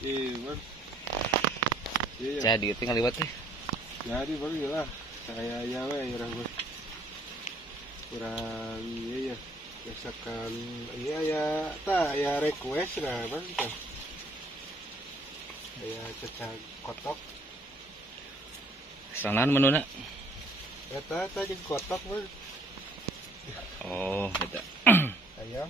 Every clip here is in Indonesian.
Iya, Bang. Iya. Jadi tinggal liwat teh. Jadi Bang lah. Saya ya we urang mah. Kurang iya ya. Biasakan iya ya tah ya request nah Bang tah. Aya cecak kotok. Serangan menuna. Eta jeung kotok Bang. Oh, eta. Aya.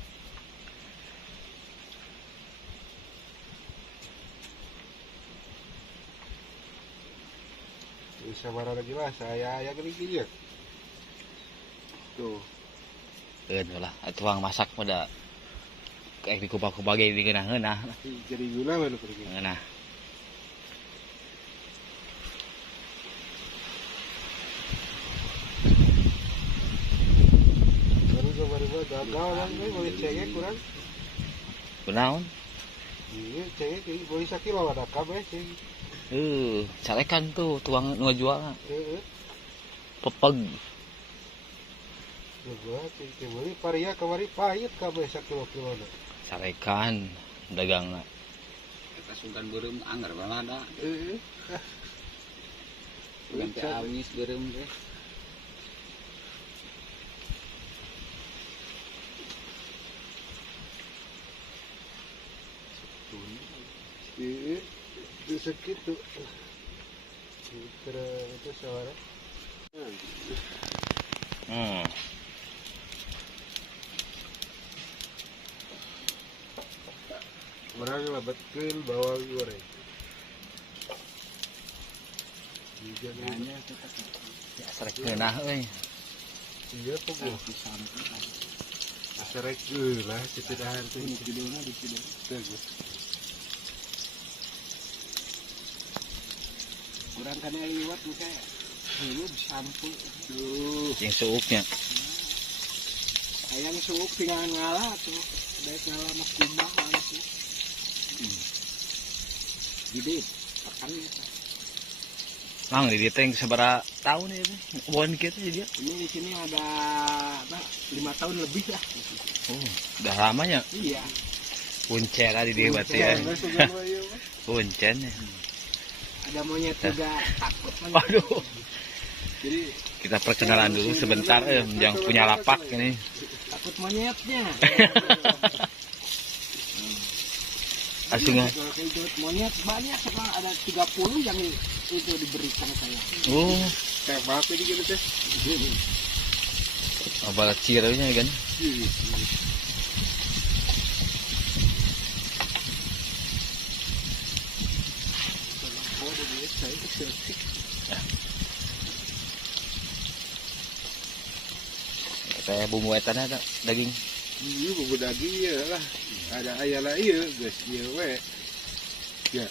Bisa marah lagi lah, saya gini ya. Tuh. Lah, tuang masak pada kayak di kupak-kupak ge di geunah-geunah. Jadi gula mana pergi. Nah. Baru gagal kan, boleh cengek kurang. Kunaon? Iya, cengek boleh sakilo ada kabeh cengek. Calekan tuh tuang ngejual. Heeh. Pepeg. Gua cengek beli paria kamari pahit kabeh sakilo-kilona. Calekan dagangna. Kita sungkan beureum anggar balada. Heeh. Bukan teh amis beureum teh. Iya, itu segitu. Terus itu suara. Orang lebatkeun bawang goreng. Hanya kita Sarek geunah euy. Iya pokok. Sarek lah cecedahan teh videona di video. Kurang kan liwat muka lu sampo tuh. Yang suuknya. Ayang suuk tinggal ngalah tuh. Baik ngalah mah kumbah mana sih. Jadi akan Mang di dieu teh sabaraha tahun ya teh? Bukan kieu teh dia. ini di sini ada apa 5 tahun lebih lah. Oh, udah lama ya. Iya. Puncen di dieu berarti ya. Puncen ya. Ada monyet juga takut monyet. Waduh. Jadi Kita perkenalan dulu sebentar yang punya lapak ini. Takut monyetnya. Aslinya. Monyet banyak sekarang ada 30 yang itu diberikan saya. Oh, kayak apa di gitu teh? abal cireunya kan. Kayak bumbu etan ada daging. Iya bumbu daging ya lah. Ada ayam lah iya guys, iya we. Ya.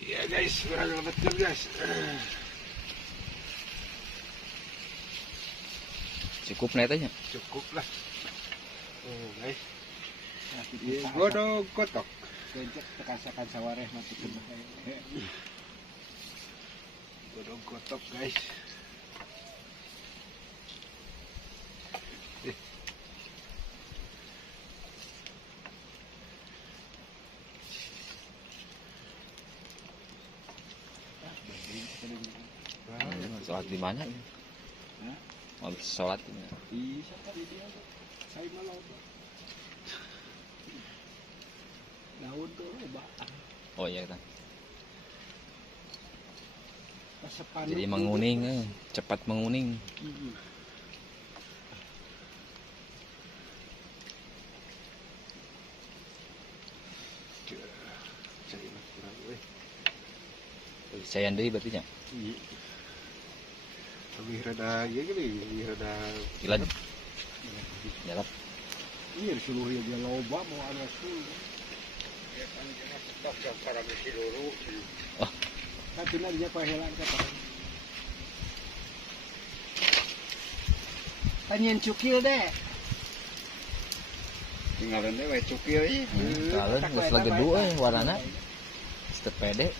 Ya guys, beragam betul guys. Cukup netanya. Cukup lah. Oh guys. Godong kotok. Kencet tekasakan sawareh mati kebaya. Godong kotok guys. Sholat di mana? Mau sholat ini. Bisa tadi dia. Saya malah daun tuh lobaan. Oh iya kan. Kesepan. Jadi menguning, cepat menguning. Saya deui berarti nya. Iya. Lebih rada ya gini, lebih rada Gila. Jalap. Iya seluruhnya dia loba mau ada sul. ya kan dia tetap cara misi dulu. Oh, Tapi dia pahelan kata. Tanyain cukil deh. Tinggalan deh we cukil ieu. kalian geus lagedu warnana. Step pede.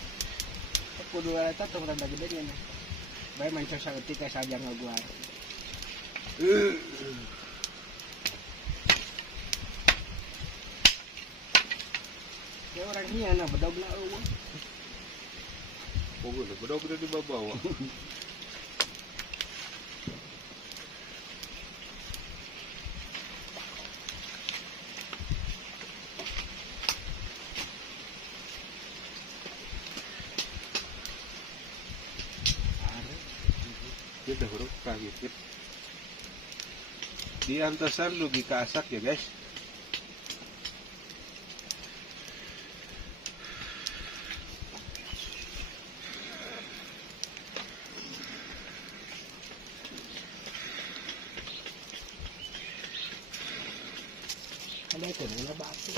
Kudu eta tong rada gede nya. Baik main coba ketika saja nggak gua. Ya orang ini anak bedog na eueuh. Pokoknya bedog udah dibawa. Kita huruf kaget. Di antasan logika asak ya guys. Ada itu na batu.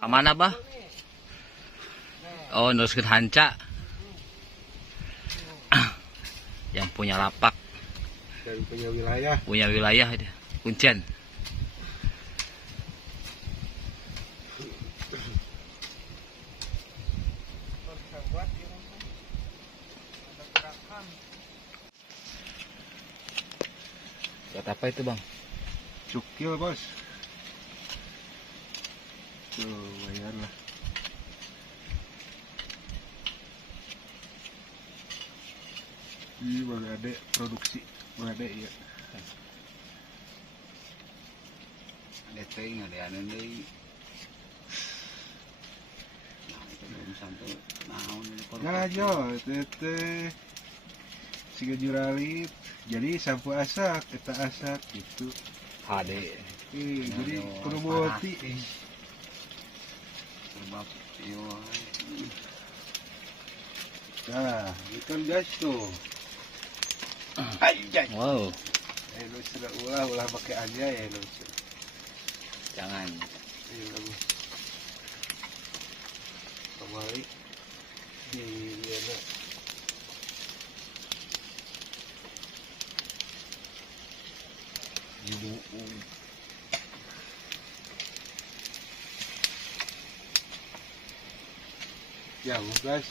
Kamana bah? Oh, nuruskeun hanca. Yang punya lapak, Dan punya wilayah itu, kuncen. Buat apa itu bang? Cukil bos. Tuh, lumayan lah. Ini Bang Ade produksi Bang Ade ya. Ada teh ada anu deui. Nah, itu belum sampai naon Ngajo tete siga juralit. Jadi sampo asak, eta asak gitu. HD. Jadi kudu boti. Sebab yo. Nah, ikan guys tuh. Anjay. Wow, Lu sudah ulah pakai aja ya lu. jangan. Ini bagus. Kembali di mana? Ya, guys,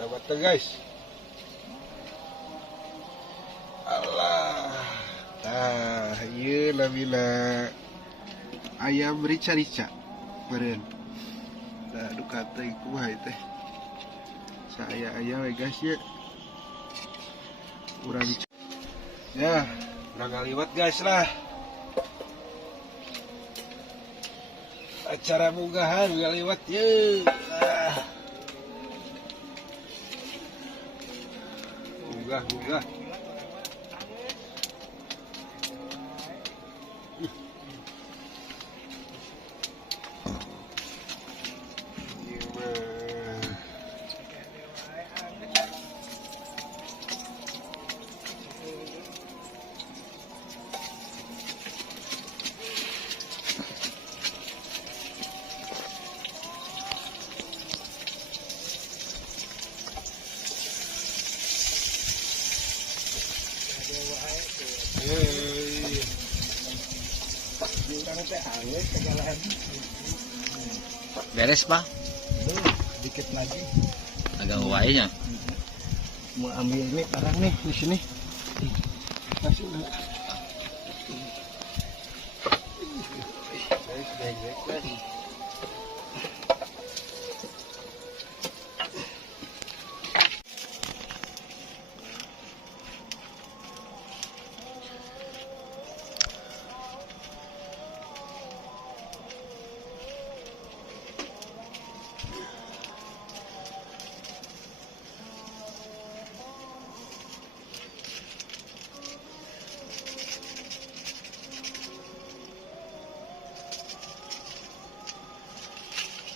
dapat guys. Allah. Nah, ieu labila ayam rica-rica meureun. Da duka teh kumaha teh. Saya we guys ya. Urang ya, urang ngaliwat guys lah. Acara munggahan ngaliwat ye. Munggah. Beres pak? Dikit lagi. Agak wainya. Mau ambil ini barang nih di sini. Masih udah.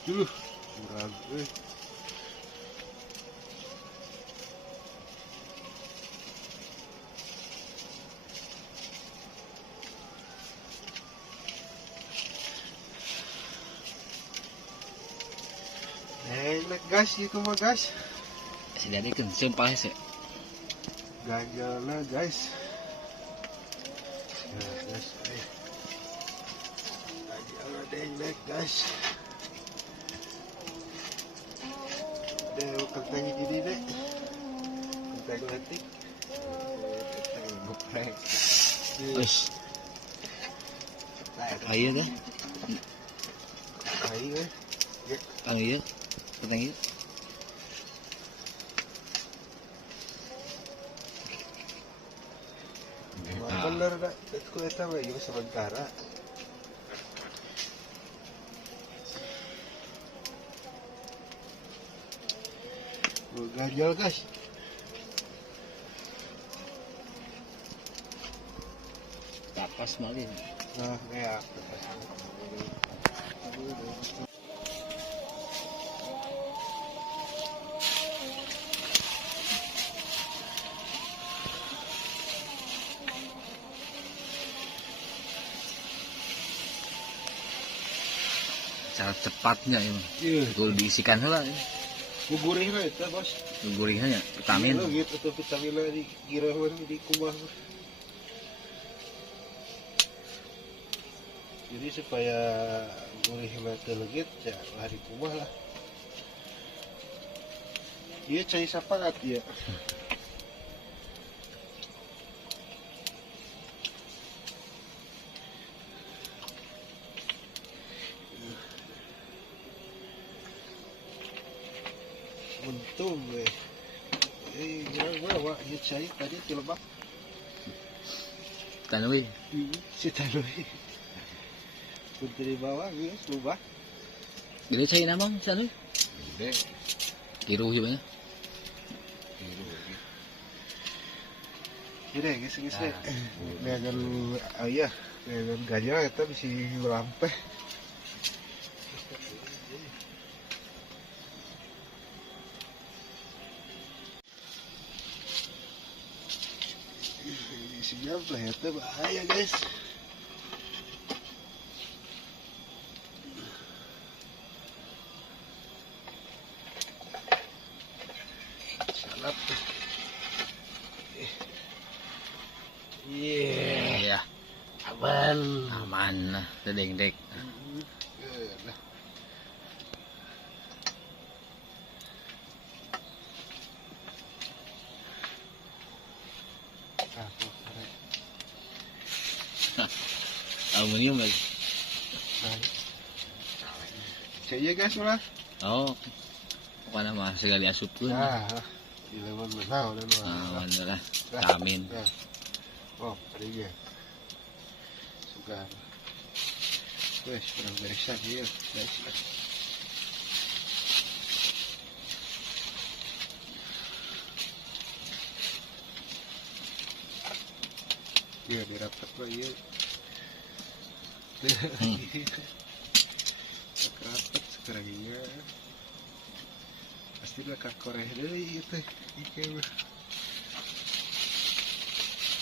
Kurang. Enak guys, itu mah guys. Sedari kan sumpah sih. Gagal lah guys. Ya guys, gagal lah deh guys. Deh, kentang gini deh. Kentang letik. Kentang geprek. Wes, ayo deh. Ayo Ayo. Tentang itu. bener dah, aku eta mah ieu sementara. Gagal guys. Tapas malih. Nah, ya. Cara cepatnya ini. Iya, Kalau diisikan lah. gurih lah itu bos. Gurihnya vitamin. Iya, gitu tuh vitaminnya di kirawan di kubah. Jadi supaya gurihnya telegit ya hari kubah lah. Dia cai sapaat ya. Untung gua dia cai tadi di Lebak. Tanui. Si Tanui. Putri bawah guys, lubah. Gede saya namang tanui. Gede. Kiru juga ya. Gede guys. Dengan ayah, dengan gajah kita bisa lampeh. Siap lah ya, bahaya guys. Salap. Iya. Aman. Aman lah, dedek. Aluminium lagi. Saya guys malah. Oh. Apa nama segala asup pun. Ilawan menau dan Aman lah. Amin. Oh, ada dia. Suka. Wes, kurang beresan dia, guys. Dia dirapat lah ya. Rapat sekarang ya. Pasti lah kak koreh deh itu. Ikan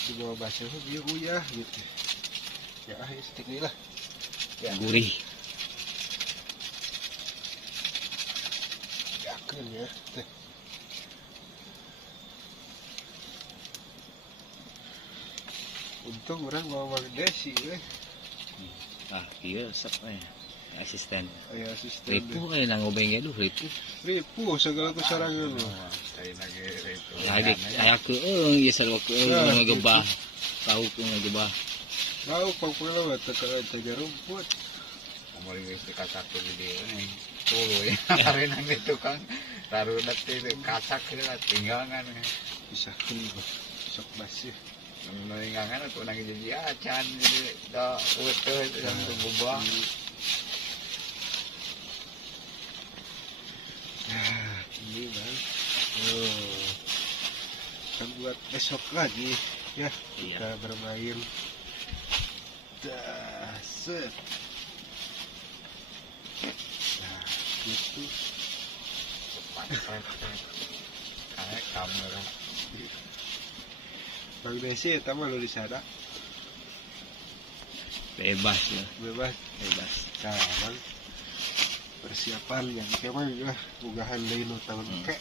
di bawah basah dia uyah gitu. Ya stick ni lah. Ya. Gurih. Yakin ya. Untung orang bawa Desi Ah, iya resep asisten. Ayah asisten. Ripu kayak nang ngobengnya dulu ripu. Ripu segala kesarangan lu. Lagi ayah ke iya selalu ke ngegebah. Tahu ke ngegebah. Tahu pang-pang tega rumput. Umur itu kasak tuh di ini. Tulu ya. Hari nang itu kan taruh nanti kasak lah tinggalan. Bisa sok basi. Meninggalkan atau nang jadi acan jadi dah utuh yang berubah. Ini kan. Oh. Kan buat besok lagi ya. Kita bermain. Dah, set. Kayak kamu lah. Bang Desi eta mah lu di sana Bebas lah. bebas. Sekarang persiapan yang kemana juga ugahan deui nu tahun ke.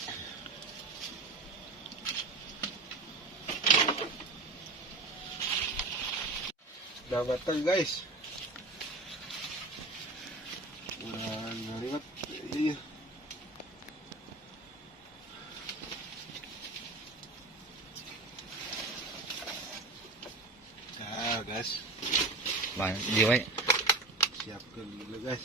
Udah matang guys. Udah ngaliwat iya. Nah guys, Bang, di wae. siapkan dulu guys.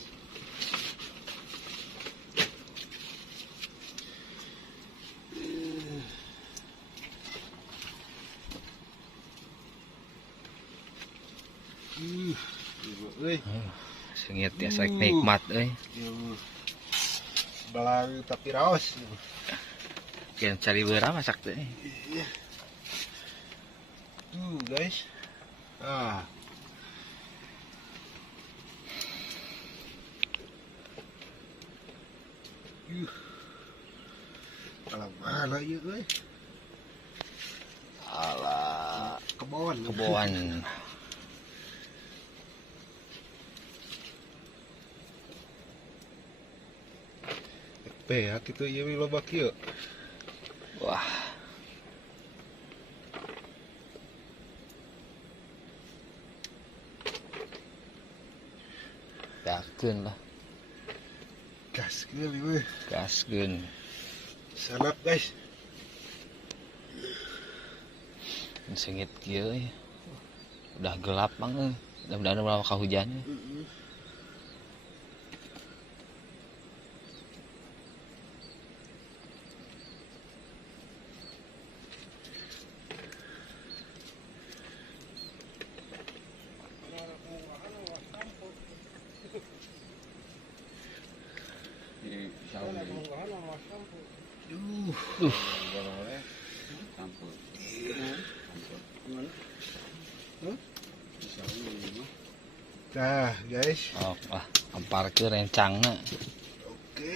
Ibu euy. Sengit ya saik nikmat euy. Ibu. Belang tapi raos. Kian cari beurah masak teh. Iya. Tuh guys. Ah. Kalau mana ya guys? Alah, Kebon. kebon. Beak itu ya loba kieu. Wah. Yakeun lah, Gas kieu we. gaskeun. Sanap guys. Sengit kieu euy. Udah gelap bang euy. Mudah-mudahan ulah kahujan. Nah guys. Oh, wah, amparkeun rencangna. Oke.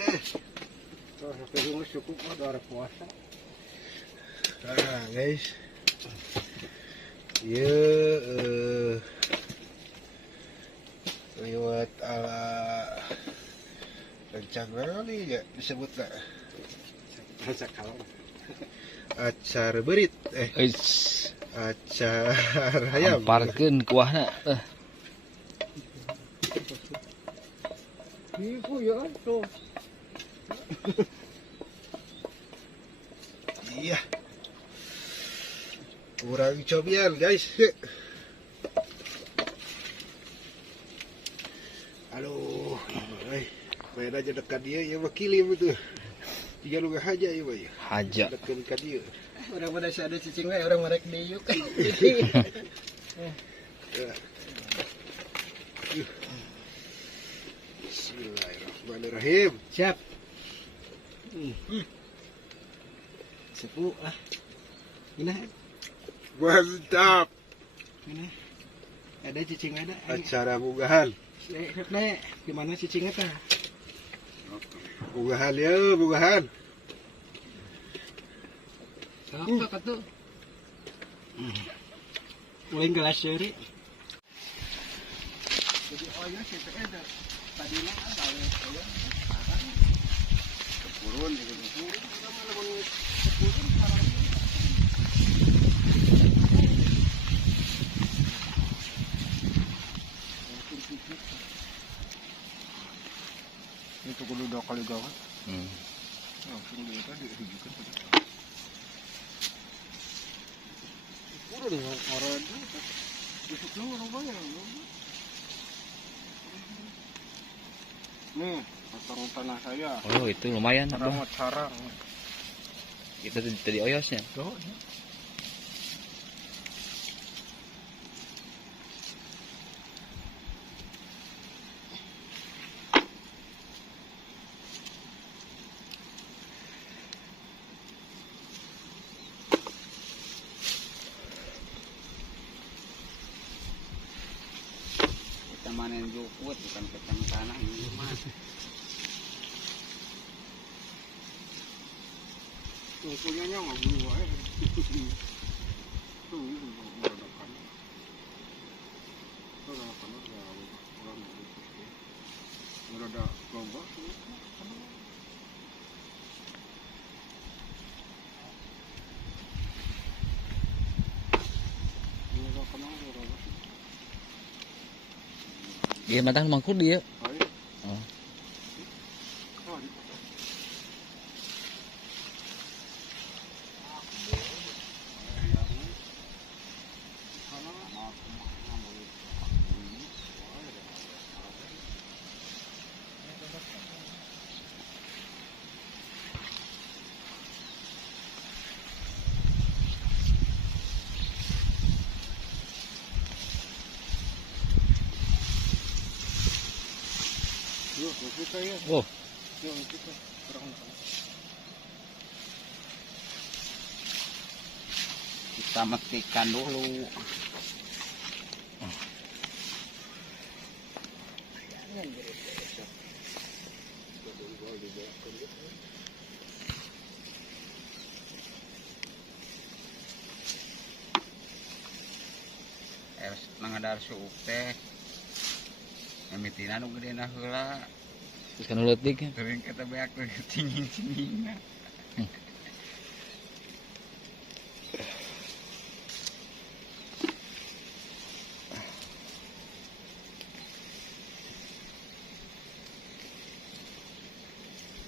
Tuh, sampai rumah cukup ada orang puasa. Nah guys. Ya lewat ala rencana nih ya disebut lah. Rasa kalau Acar berit Eits, acar hayam. amparkeun kuahna. Ibu ya tuh. Iya. Kurang cobian guys. Aduh, main aja dekat dia ya wakili betul. Tiga lu gak haja ya bay. Haja. Dekat dia. Orang pada ada cicing we orang merek diuk. Bismillahirrahmanirrahim. Siap. Sepu lah. Ini Mantap. ini. Ada cicing ada. Acara munggahan. Nek, gimana cicingnya tah? Munggahan ya, munggahan. Apa kata? Mulai gelas seri. Jadi oh ya kita ada tadi mah ada ya. Turun gitu. Turun parah. Itu kudu 2 kali gawat. Langsung dia tadi hijaukan tadi. Turun orang itu keluar rumahnya. Nih, potong tanah saya. Oh, itu lumayan. Sarang sarang. Itu tadi oyosnya. Tuh. Kita manen jukut bukan petang tanah ini mas. punyanya nggak dulu aja. Tuh, meledakan. Meledakan ya, orang gitu. Mereda kelompok. Dia matang mangkuk dia. Oh. Yuk, kita ya. Oh, Yuk, kita kurang. Kita matikan dulu. Nangadar suuk teh. Mimitina nu gede na heula. terus kan uletik. Sering kita beak tinggi-tinggi.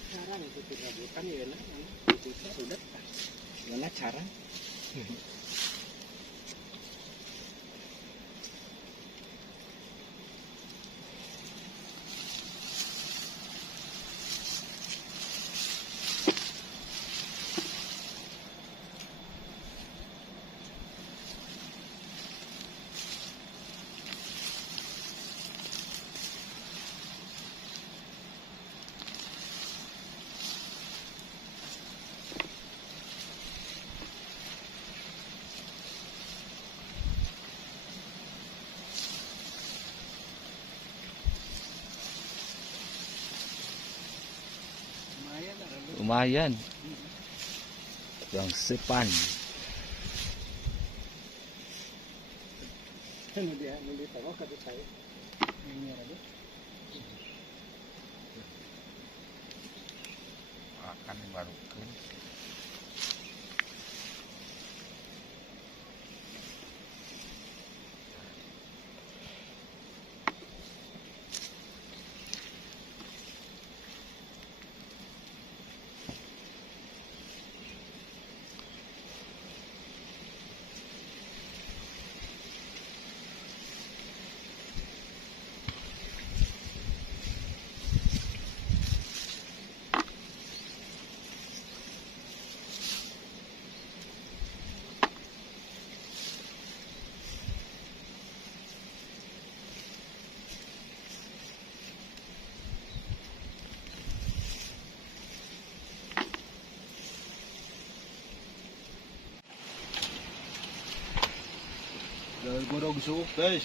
Carang itu rabutan ya nah. Itu sudah. Mana carang? Lumayan. Yang sepan. Dia tengok ke saya. Ini ada. Akan barukeun. Jangan godong suuk, guys.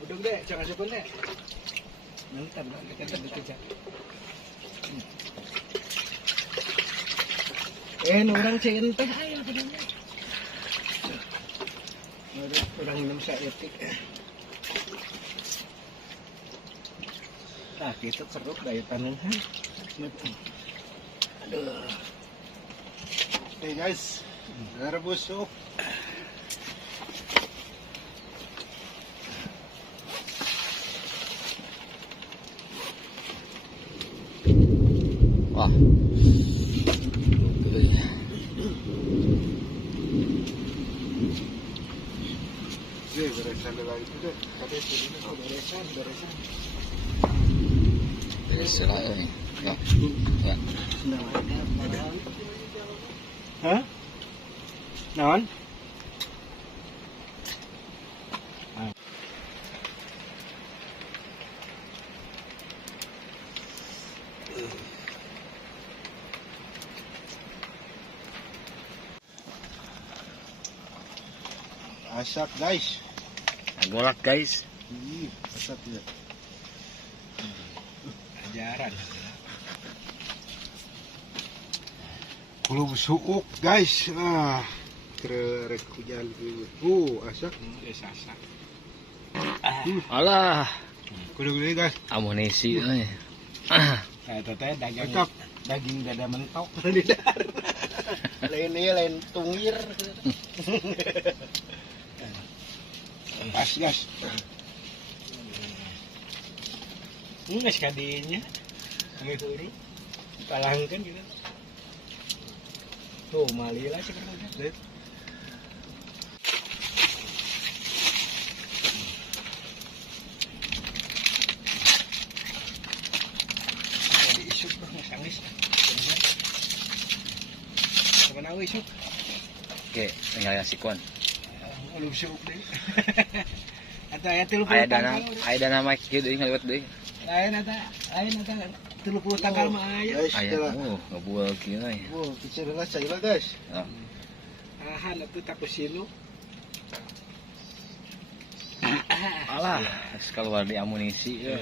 Bedung deh, jangan sebut deh. Mantap, kita bekerja. Orang centeh ayo bedungnya. Orang minum saetik. Nah, kita seruk daya tanengan. Aduh. Hey guys, rebus suuk. Wah. Beresan lagi itu deh. Tadi ini beresan. Beres lah ini. Ya. Ya. Hah? Naon? Asak guys. Golak guys. Asak ya. Ajaran. Belum suuk guys. Kerek hujan dulu. Asak. Sasak. Alah, Kudu gede guys. amunisi euy. Nah, teteh dagang Mantap. daging dada mentok. Lain tungir. Pas guys. Nggak sekadinya. Kami huru. Palangkan gitu. Tuh, malila sih kerja. Jadi isuk lah, sangis. Sama nawi isuk. Oke, tinggal ya sikon. Belum isuk deh. Atau ya 30 Aya tanggal. dana mic kieu deui ngaliwat deui. Lain ada 30 tanggal mah aya. Guys, Aya itulah. ngebual kieu euy. Oh, bicara lah saya lah guys. Ahan atuh takusino. Alah, geus keluar di amunisi Iya.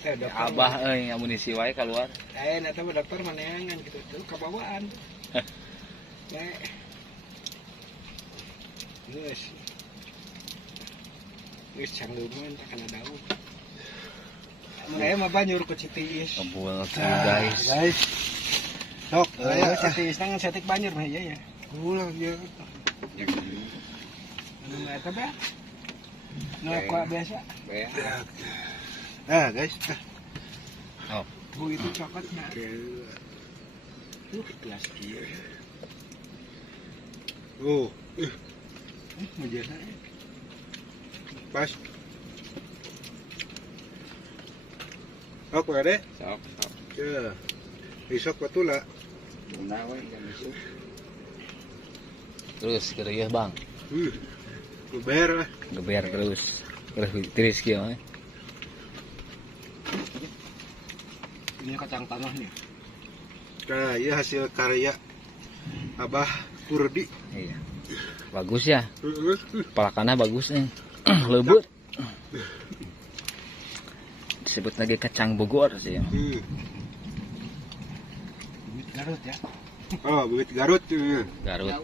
euy. Abah euy amunisi wae keluar. Lain eta mah dokter maneangan gitu tuh kabawaan. Bae. Geus. Geus canggeungan tak kana daun. Mulai mah banjur ku citiis. Ngebual kieu guys. Guys. Sok, Aya saya citiis nang setik banjur mah iya ya. ulang ya. Anu mah eta ba? Nu aku biasa. Guys. Bu itu coklatnya. Tuh kelas kieu. Oh, Mujana. pas. Aku ada. Sok. Ya. Besok patula. Una we jam isuk. Terus kereuh Bang. Kuber lah. Geber terus. Terus tiris kieu euy. Ini kacang tanahnya. Nah, iya hasil karya Abah Kurdi. Iya. Bagus ya. Palakana bagus nih. Lembut. Disebut lagi kacang Bogor sih ya. Duit Garut ya. Oh, bibit Garut. Garut. Ya,